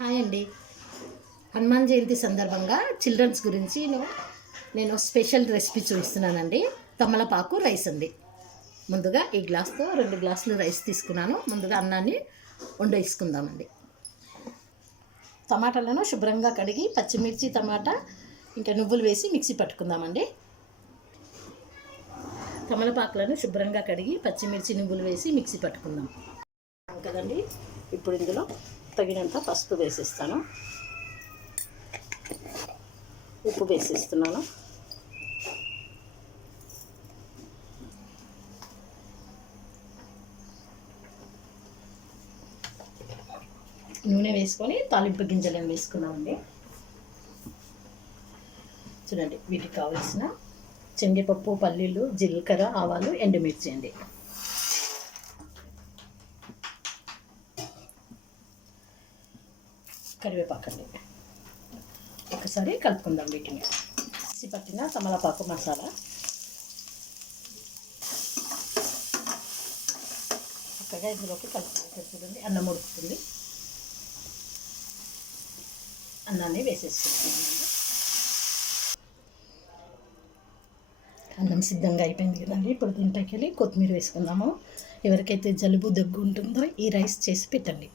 Hi అండి. హనుమాన్ జయంతి సందర్భంగా children's గురించి నేను స్పెషల్ రెసిపీ చూపిస్తున్నానండి. తమలపాకు రైస్ అండి. ముందుగా ఈ గ్లాస్తో 2 గ్లాసులు రైస్ తీసుకున్నాను. ముందుగా అన్నాన్ని వండేసుకుందామండి. టమాటాలను శుభ్రంగా కడిగి పచ్చిమిర్చి, టమాటా ఇంకా నువ్వులు వేసి మిక్సీ పట్టుకుందామండి. తమలపాకులను శుభ్రంగా కడిగి పచ్చిమిర్చి, నువ్వులు వేసి మిక్సీ పట్టుకుందాం కదండి. ఇప్పుడు ఇందులో తగినంత పసుపు వేసిస్తాను, ఉప్పు వేసిస్తున్నాను, నూనె వేసుకొని తాలింపు గింజలను వేసుకున్నామండి. చూడండి, వీటికి కావలసిన శనగపప్పు, పల్లీలు, జీలకర్ర, ఆవాలు, ఎండుమిర్చి అండి. కరివేపాకండి. ఒకసారి కలుపుకుందాం వీటిని. మిక్సీ పట్టిన తమలపాకు మసాలా, చక్కగా ఇందులోకి కలుపుకుంటే చూడండి అన్నం ఉడుకుతుంది. అన్నాన్ని వేసేసుకుంటున్నాను. అన్నం సిద్ధంగా అయిపోయింది కదండి. ఇప్పుడు దీంట్లోకి వెళ్ళి కొత్తిమీర వేసుకుందాము. ఎవరికైతే జలుబు దగ్గు ఉంటుందో ఈ రైస్ చేసి పెట్టండి.